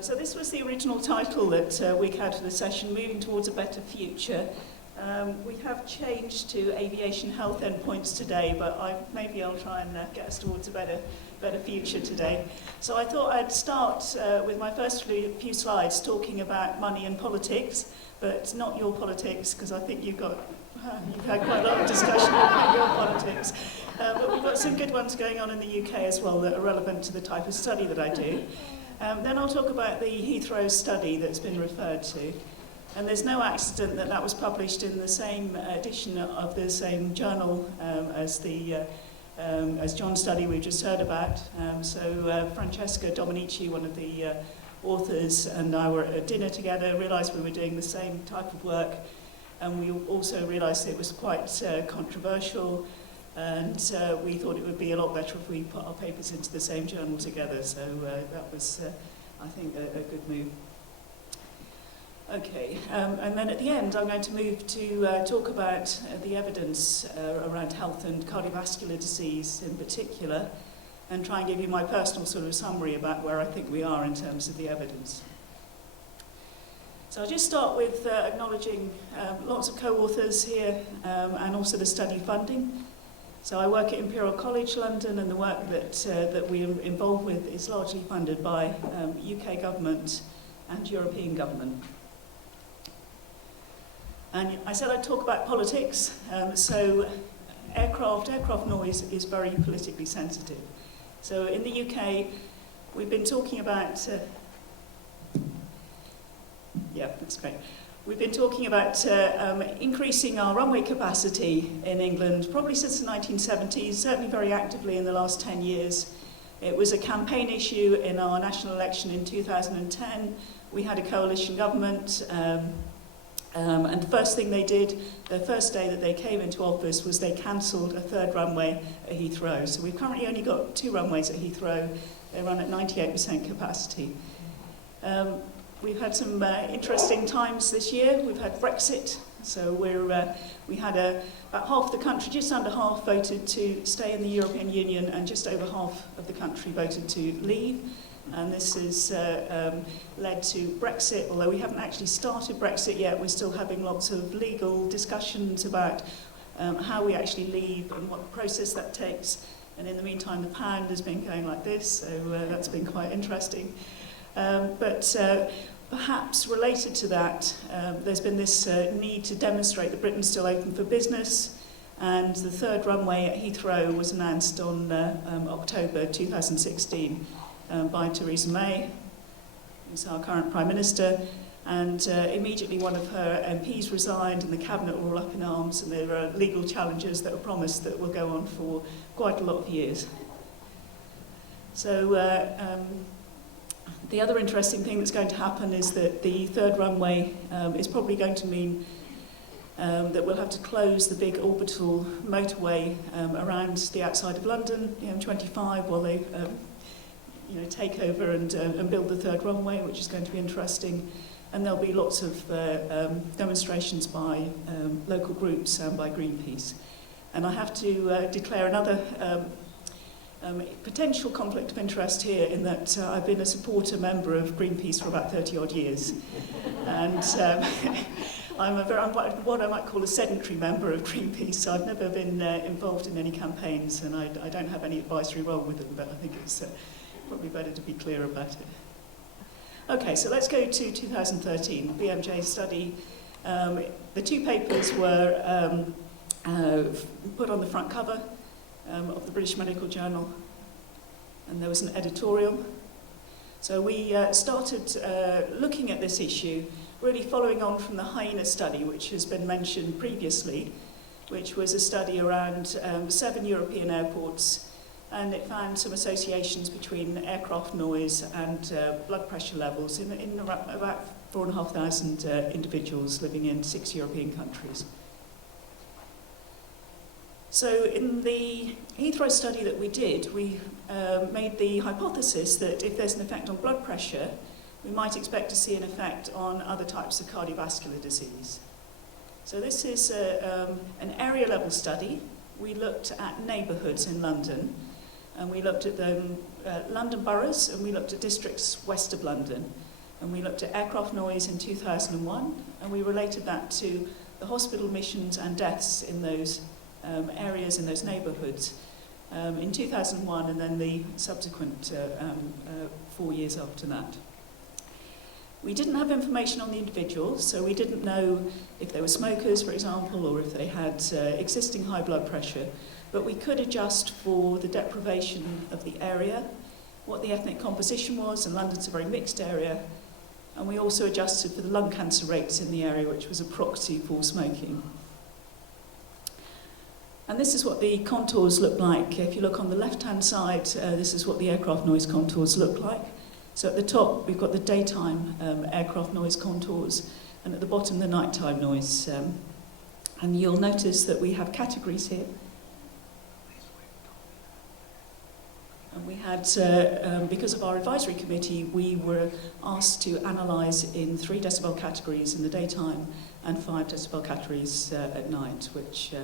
So this was the original title that we had for the session, Moving Towards a Better Future. We have changed to aviation health endpoints today, but maybe I'll try and get us towards a better future today. So I thought I'd start with my first few slides talking about money and politics, but not your politics, because I think you've had quite a lot of discussion about your politics. But we've got some good ones going on in the UK as well that are relevant to the type of study that I do. Then I'll talk about the Heathrow study that's been referred to. And there's no accident that that was published in the same edition of the same journal as John's study we've just heard about. So Francesca Dominici, one of the authors, and I were at dinner together, realised we were doing the same type of work, and we also realised it was quite controversial, and we thought it would be a lot better if we put our papers into the same journal together. So that was, I think, a good move. Okay, and then at the end I'm going to move to talk about the evidence around health and cardiovascular disease in particular, and try and give you my personal sort of summary about where I think we are in terms of the evidence. So I'll just start with acknowledging lots of co-authors here and also the study funding. So I work at Imperial College London, and the work that we are involved with is largely funded by UK government and European government. And I said I'd talk about politics. So aircraft noise is very politically sensitive. So in the UK, we've been talking about, yeah, that's great. We've been talking about increasing our runway capacity in England probably since the 1970s, certainly very actively in the last 10 years. It was a campaign issue in our national election in 2010. We had a coalition government. And the first thing they did, the first day that they came into office, was they cancelled a third runway at Heathrow. So we've currently only got 2 runways at Heathrow. They run at 98% capacity. We've had some interesting times this year. We've had Brexit. So we had about half the country, just under half, voted to stay in the European Union, and just over half of the country voted to leave. And this has led to Brexit. Although we haven't actually started Brexit yet, we're still having lots of legal discussions about how we actually leave and what process that takes. And in the meantime, the pound has been going like this, so that's been quite interesting. But perhaps related to that, there's been this need to demonstrate that Britain's still open for business. And the third runway at Heathrow was announced on October 2016. By Theresa May, who's our current Prime Minister, and immediately one of her MPs resigned, and the Cabinet were all up in arms, and there are legal challenges that were promised that will go on for quite a lot of years. So the other interesting thing that's going to happen is that the third runway is probably going to mean that we'll have to close the big orbital motorway around the outside of London, the M25, while they take over and build the third runway, which is going to be interesting. And there'll be lots of demonstrations by local groups and by Greenpeace. And I have to declare another potential conflict of interest here, in that I've been a supporter member of Greenpeace for about 30 odd years. And I'm what I might call a sedentary member of Greenpeace, so I've never been involved in any campaigns, and I don't have any advisory role with them, but I think it's probably better to be clear about it. Okay, so let's go to 2013, BMJ study. The 2 papers were put on the front cover of the British Medical Journal, and there was an editorial. So we started looking at this issue, really following on from the Hyena study, which has been mentioned previously, which was a study around 7 European airports. And it found some associations between aircraft noise and blood pressure levels in about 4,500 individuals living in 6 European countries. So in the Heathrow study that we did, we made the hypothesis that if there's an effect on blood pressure, we might expect to see an effect on other types of cardiovascular disease. So this is an area level study. We looked at neighbourhoods in London. And we looked at the London boroughs, and we looked at districts west of London. And we looked at aircraft noise in 2001, and we related that to the hospital admissions and deaths in those areas, in those neighbourhoods, in 2001, and then the subsequent 4 years after that. We didn't have information on the individuals, so we didn't know if they were smokers, for example, or if they had existing high blood pressure, but we could adjust for the deprivation of the area, what the ethnic composition was, and London's a very mixed area, and we also adjusted for the lung cancer rates in the area, which was a proxy for smoking. And this is what the contours look like. If you look on the left-hand side, this is what the aircraft noise contours look like. So at the top, we've got the daytime aircraft noise contours, and at the bottom, the nighttime noise. And you'll notice that we have categories here. And we had, because of our advisory committee, we were asked to analyse in 3 decibel categories in the daytime and 5 decibel categories at night, which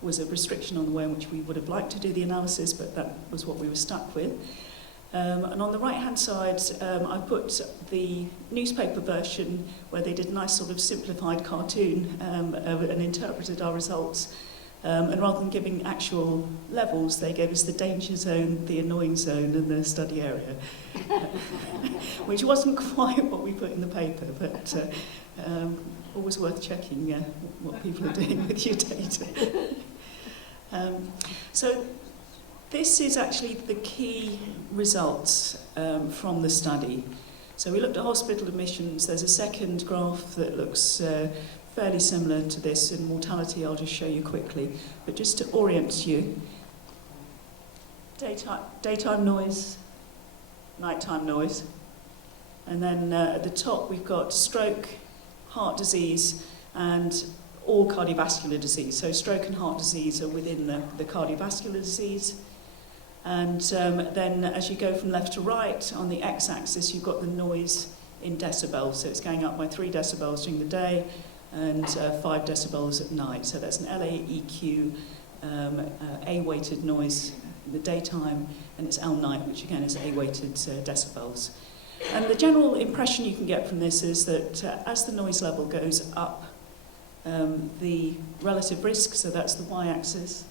was a restriction on the way in which we would have liked to do the analysis, but that was what we were stuck with. And on the right-hand side, I put the newspaper version where they did a nice sort of simplified cartoon and interpreted our results. And rather than giving actual levels, they gave us the danger zone, the annoying zone, and the study area, which wasn't quite what we put in the paper, but always worth checking what people are doing with your data. So this is actually the key results from the study. So we looked at hospital admissions. There's a second graph that looks fairly similar to this in mortality. I'll just show you quickly. But just to orient you, daytime noise, nighttime noise. And then at the top we've got stroke, heart disease, and all cardiovascular disease. So stroke and heart disease are within the cardiovascular disease. And then as you go from left to right, on the x-axis you've got the noise in decibels. So it's going up by 3 decibels during the day and 5 decibels at night. So that's an LAEQ A-weighted noise in the daytime, and it's L-night, which again is A-weighted decibels. And the general impression you can get from this is that as the noise level goes up, the relative risk, so that's the y-axis,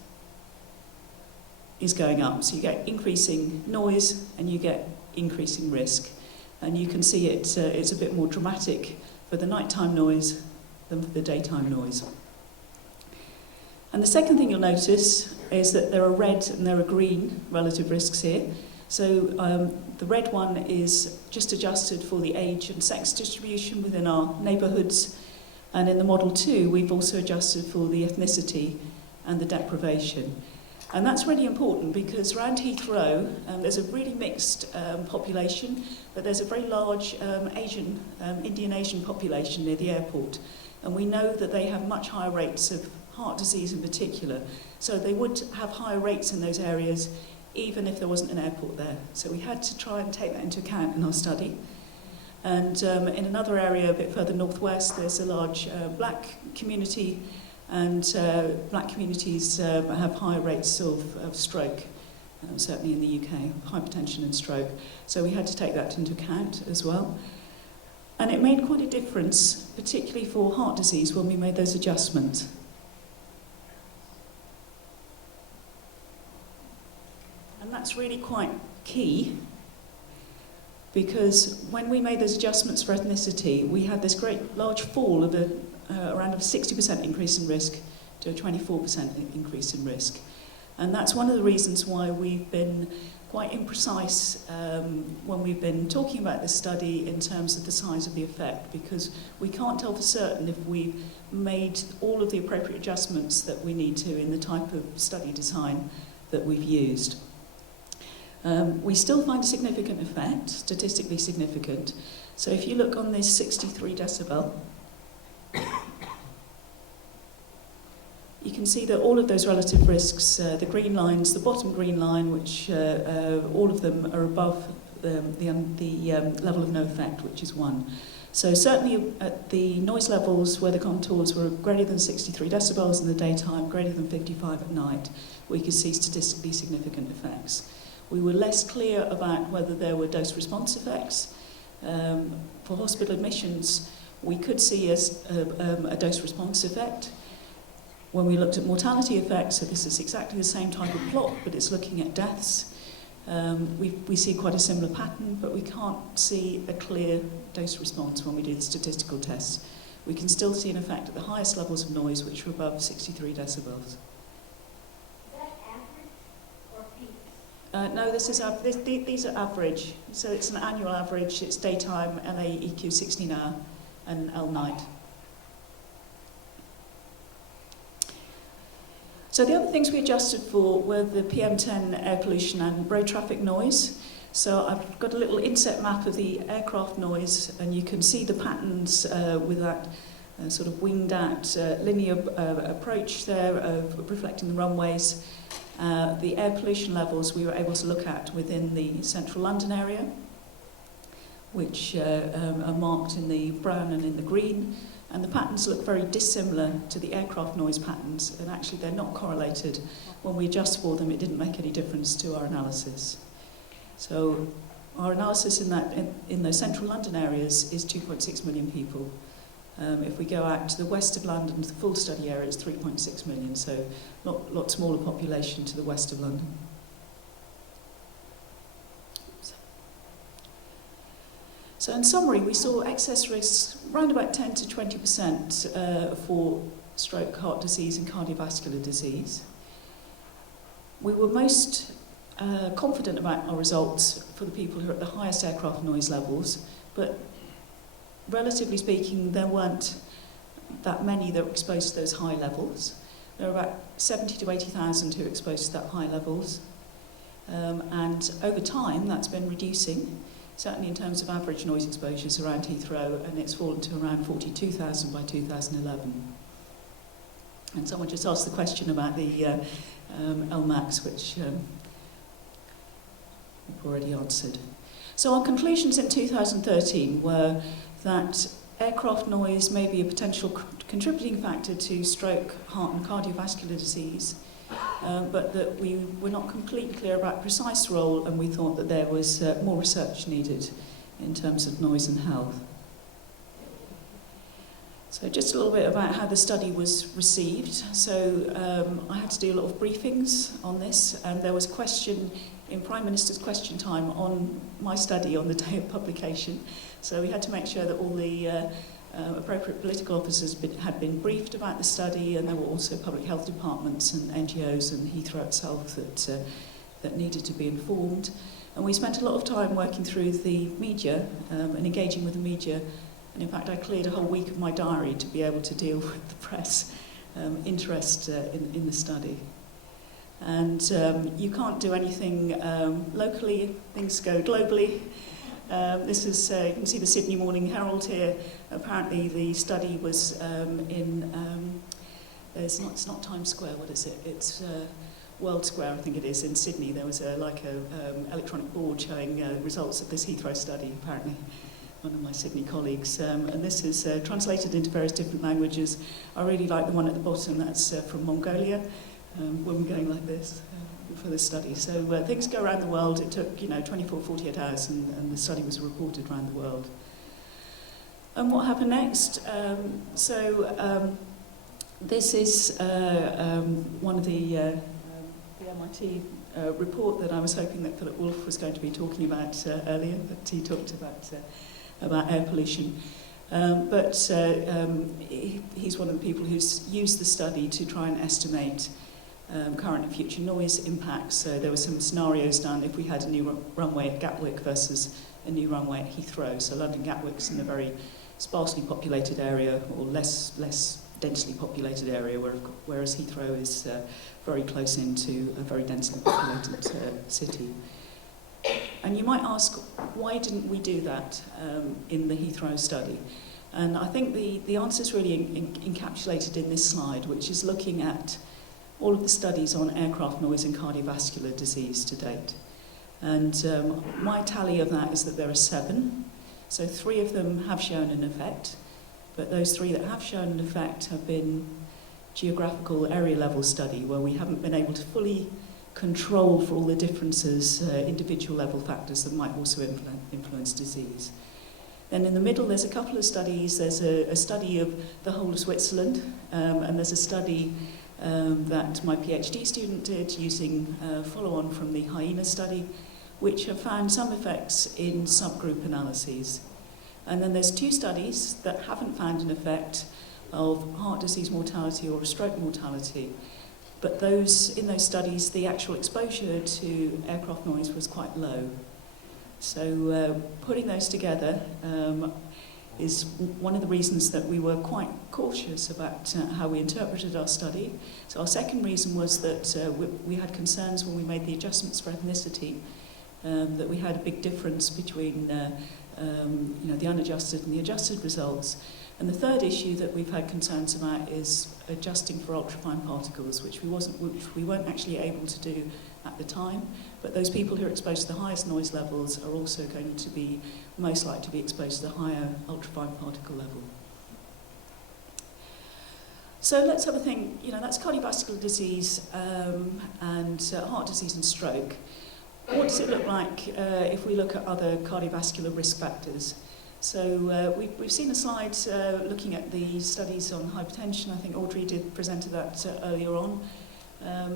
is going up. So you get increasing noise and you get increasing risk. And you can see it's a bit more dramatic for the nighttime noise than for the daytime noise. And the second thing you'll notice is that there are red and there are green relative risks here. So the red one is just adjusted for the age and sex distribution within our neighbourhoods. And in the Model 2, we've also adjusted for the ethnicity and the deprivation. And that's really important because around Heathrow, there's a really mixed population, but there's a very large Indian Asian population near the airport. And we know that they have much higher rates of heart disease in particular. So they would have higher rates in those areas even if there wasn't an airport there. So we had to try and take that into account in our study. And in another area a bit further northwest, there's a large black community, and black communities have higher rates of stroke, certainly in the UK, hypertension and stroke. So we had to take that into account as well. And it made quite a difference, particularly for heart disease, when we made those adjustments. And that's really quite key, because when we made those adjustments for ethnicity, we had this great large fall of around a 60% increase in risk to a 24% increase in risk. And that's one of the reasons why we've been quite imprecise when we've been talking about this study in terms of the size of the effect, because we can't tell for certain if we've made all of the appropriate adjustments that we need to in the type of study design that we've used. We still find a significant effect, statistically significant. So if you look on this 63 decibel, you can see that all of those relative risks, the green lines, the bottom green line, which all of them are above the level of no effect, which is 1. So certainly at the noise levels where the contours were greater than 63 decibels in the daytime, greater than 55 at night, we could see statistically significant effects. We were less clear about whether there were dose-response effects. For hospital admissions, we could see a dose-response effect. When we looked at mortality effects, so this is exactly the same type of plot, but it's looking at deaths, we see quite a similar pattern, but we can't see a clear dose response when we do the statistical tests. We can still see an effect at the highest levels of noise, which are above 63 decibels. Is that average or peak? No, these are average. So it's an annual average. It's daytime, LA EQ 16 hour, and L night. So the other things we adjusted for were the PM10 air pollution and road traffic noise. So I've got a little inset map of the aircraft noise, and you can see the patterns with that sort of winged out linear approach there of reflecting the runways. The air pollution levels we were able to look at within the central London area, which are marked in the brown and in the green. And the patterns look very dissimilar to the aircraft noise patterns, and actually they're not correlated. When we adjust for them, it didn't make any difference to our analysis. So our analysis in those central London areas is 2.6 million people. If we go out to the west of London, to the full study area, it's 3.6 million, so a lot smaller population to the west of London. So in summary, we saw excess risks around about 10 to 20% for stroke, heart disease and cardiovascular disease. We were most confident about our results for the people who are at the highest aircraft noise levels, but relatively speaking, there weren't that many that were exposed to those high levels. There were about 70 to 80,000 who were exposed to that high levels. And over time, that's been reducing. Certainly in terms of average noise exposures around Heathrow, and it's fallen to around 42,000 by 2011. And someone just asked the question about the LMAX, which we've already answered. So our conclusions in 2013 were that aircraft noise may be a potential contributing factor to stroke, heart and cardiovascular disease, but that we were not completely clear about precise role, and we thought that there was more research needed in terms of noise and health. So just a little bit about how the study was received. So I had to do a lot of briefings on this, and there was a question in Prime Minister's question time on my study on the day of publication. So we had to make sure that all the appropriate political officers had been briefed about the study, and there were also public health departments and NGOs and Heathrow itself that needed to be informed. And we spent a lot of time working through the media and engaging with the media. And in fact, I cleared a whole week of my diary to be able to deal with the press interest in the study. And you can't do anything locally, things go globally. This is, you can see the Sydney Morning Herald here. Apparently the study was it's not Times Square, what is it? It's World Square, I think it is, in Sydney. There was like a electronic board showing results of this Heathrow study, apparently, one of my Sydney colleagues. And this is translated into various different languages. I really like the one at the bottom, that's from Mongolia, women going like this. For this study. So things go around the world. It took 24, 48 hours, and the study was reported around the world. And what happened next? This is one of the MIT report that I was hoping that Philip Wolfe was going to be talking about earlier, but he talked about air pollution. He's one of the people who's used the study to try and estimate current and future noise impacts. So there were some scenarios done if we had a new runway at Gatwick versus a new runway at Heathrow. So London Gatwick's in a very sparsely populated area, or less densely populated area, whereas Heathrow is very close into a very densely populated city. And you might ask, why didn't we do that in the Heathrow study? And I think the answer is really encapsulated in this slide, which is looking at all of the studies on aircraft noise and cardiovascular disease to date. And my tally of that is that there are 7. So 3 of them have shown an effect, but those 3 that have shown an effect have been geographical area level study, where we haven't been able to fully control for all the differences, individual level factors that might also influence disease. Then in the middle there's a couple of studies. There's a study of the whole of Switzerland, and there's a study that my PhD student did using follow-on from the hyena study, which have found some effects in subgroup analyses. And then there's 2 studies that haven't found an effect of heart disease mortality or stroke mortality. But in those studies, the actual exposure to aircraft noise was quite low. So putting those together is one of the reasons that we were quite cautious about how we interpreted our study. So our second reason was that we had concerns when we made the adjustments for ethnicity, that we had a big difference between the unadjusted and the adjusted results. And the third issue that we've had concerns about is adjusting for ultrafine particles, which we weren't actually able to do at the time. But those people who are exposed to the highest noise levels are also going to be most likely to be exposed to the higher ultrafine particle level. So let's have a think. That's cardiovascular disease and heart disease and stroke. What does it look like if we look at other cardiovascular risk factors? So we've seen a slide looking at the studies on hypertension. I think Audrey presented that earlier on.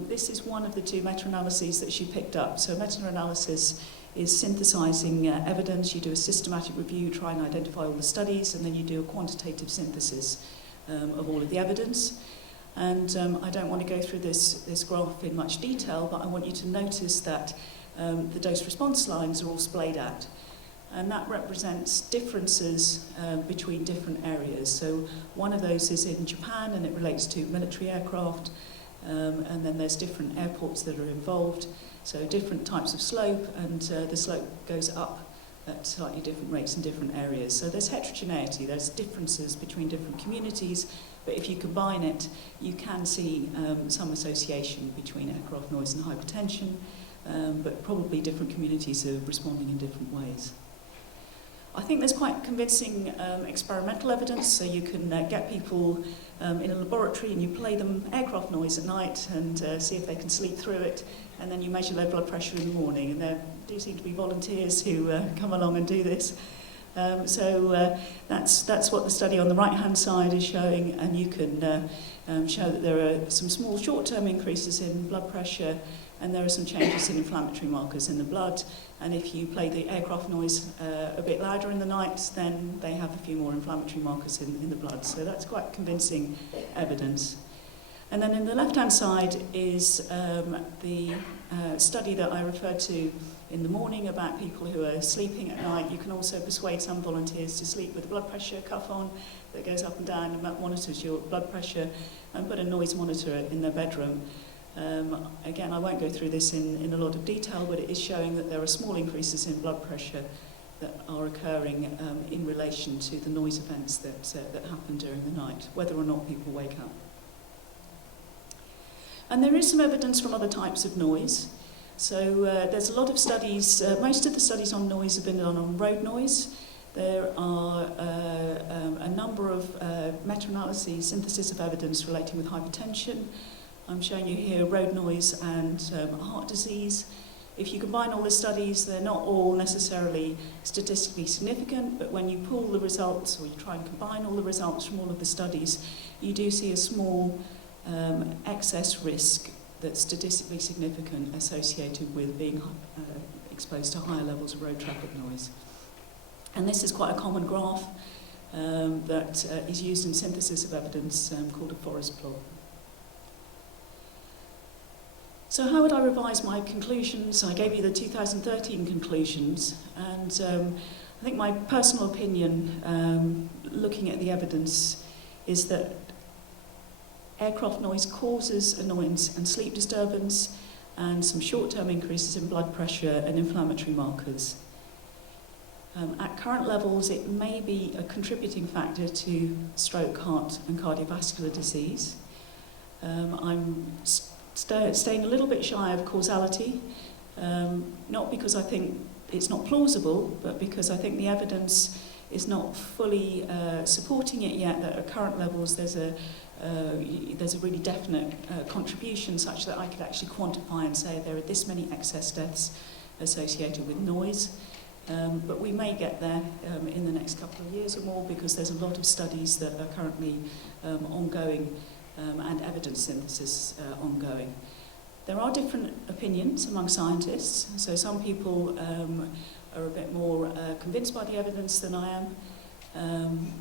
This is one of the 2 meta-analyses that she picked up. So meta-analysis is synthesizing evidence. You do a systematic review, try and identify all the studies, and then you do a quantitative synthesis of all of the evidence. And I don't want to go through this graph in much detail, but I want you to notice that the dose-response lines are all splayed out. And that represents differences between different areas. So one of those is in Japan, and it relates to military aircraft. And then there's different airports that are involved. So different types of slope, and the slope goes up at slightly different rates in different areas. So there's heterogeneity, there's differences between different communities, but if you combine it, you can see some association between aircraft noise and hypertension, but probably different communities are responding in different ways. I think there's quite convincing experimental evidence, so you can get people in a laboratory and you play them aircraft noise at night and see if they can sleep through it, and then you measure their blood pressure in the morning, and there do seem to be volunteers who come along and do this. So that's what the study on the right-hand side is showing, and you can show that there are some small short-term increases in blood pressure, and there are some changes in inflammatory markers in the blood. And if you play the aircraft noise a bit louder in the night, then they have a few more inflammatory markers in the blood. So that's quite convincing evidence. And then in the left-hand side is the study that I referred to in the morning about people who are sleeping at night. You can also persuade some volunteers to sleep with a blood pressure cuff on that goes up and down and monitors your blood pressure, and put a noise monitor in their bedroom. Again, I won't go through this in a lot of detail, but it is showing that there are small increases in blood pressure that are occurring in relation to the noise events that happen during the night, whether or not people wake up. And there is some evidence from other types of noise. So there's a lot of studies, most of the studies on noise have been done on road noise. There are a number of meta-analyses, synthesis of evidence relating with hypertension. I'm showing you here road noise and heart disease. If you combine all the studies, they're not all necessarily statistically significant, but when you pull the results, or you try and combine all the results from all of the studies, you do see a small excess risk that's statistically significant associated with being exposed to higher levels of road traffic noise. And this is quite a common graph that is used in synthesis of evidence called a forest plot. So how would I revise my conclusions? I gave you the 2013 conclusions, and I think my personal opinion, looking at the evidence, is that aircraft noise causes annoyance and sleep disturbance, and some short-term increases in blood pressure and inflammatory markers. At current levels, it may be a contributing factor to stroke, heart and cardiovascular disease. I'm staying a little bit shy of causality, not because I think it's not plausible, but because I think the evidence is not fully supporting it yet, that at current levels there's a really definite contribution such that I could actually quantify and say there are this many excess deaths associated with noise. But we may get there in the next couple of years or more, because there's a lot of studies that are currently ongoing and evidence synthesis ongoing. There are different opinions among scientists, so some people are a bit more convinced by the evidence than I am.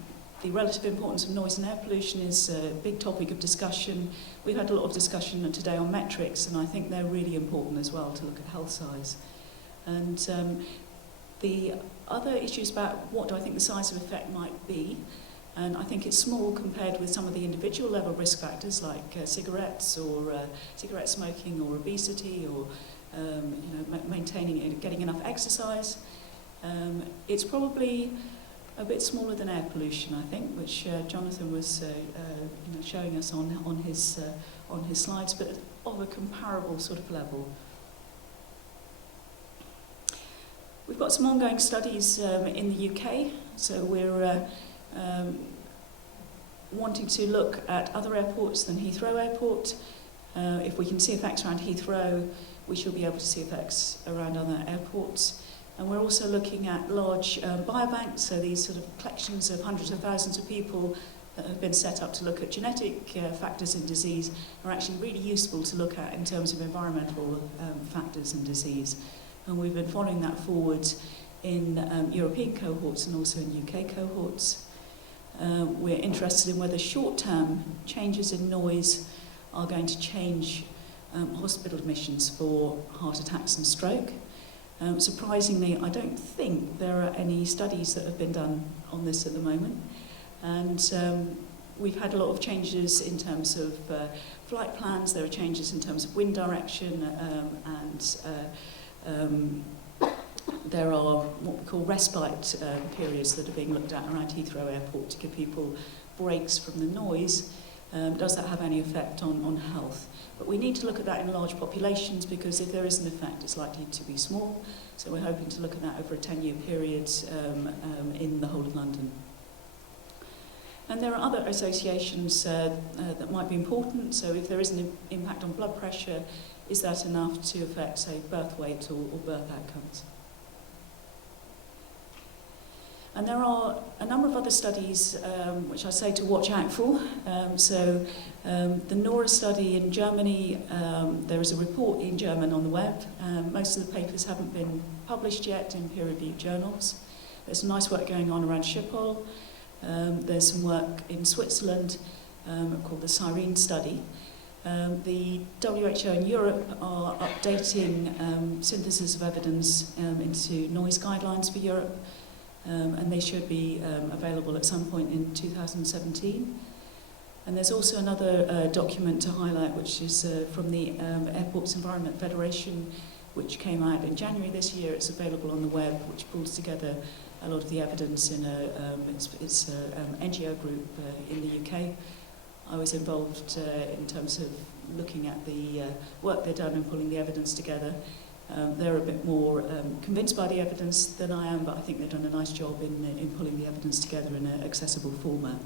The relative importance of noise and air pollution is a big topic of discussion. We've had a lot of discussion today on metrics, and I think they're really important as well to look at health size. And the other issues about what do I think the size of effect might be, and I think it's small compared with some of the individual level risk factors like cigarettes or cigarette smoking or obesity or maintaining, getting enough exercise. It's probably a bit smaller than air pollution, I think, which Jonathan was showing us on his slides, but of a comparable sort of level. We've got some ongoing studies in the UK, so we're wanting to look at other airports than Heathrow Airport. If we can see effects around Heathrow, we should be able to see effects around other airports. And we're also looking at large biobanks, so these sort of collections of hundreds of thousands of people that have been set up to look at genetic factors in disease are actually really useful to look at in terms of environmental factors in disease. And we've been following that forward in European cohorts and also in UK cohorts. We're interested in whether short-term changes in noise are going to change hospital admissions for heart attacks and stroke. Surprisingly, I don't think there are any studies that have been done on this at the moment. And we've had a lot of changes in terms of flight plans. There are changes in terms of wind direction, and there are what we call respite periods that are being looked at around Heathrow Airport to give people breaks from the noise. Does that have any effect on health? But we need to look at that in large populations, because if there is an effect, it's likely to be small. So we're hoping to look at that over a 10-year period in the whole of London. And there are other associations that might be important. So if there is an impact on blood pressure, is that enough to affect, say, birth weight or birth outcomes? And there are a number of other studies which I say to watch out for. The NORA study in Germany, there is a report in German on the web. Most of the papers haven't been published yet in peer-reviewed journals. There's some nice work going on around Schiphol. There's some work in Switzerland called the Cyrene study. The WHO in Europe are updating synthesis of evidence into noise guidelines for Europe. And they should be available at some point in 2017. And there's also another document to highlight, which is from the Airports Environment Federation, which came out in January this year. It's available on the web, which pulls together a lot of the evidence in it's an NGO group in the UK. I was involved in terms of looking at the work they've done and pulling the evidence together. They're a bit more convinced by the evidence than I am, but I think they've done a nice job in pulling the evidence together in an accessible format.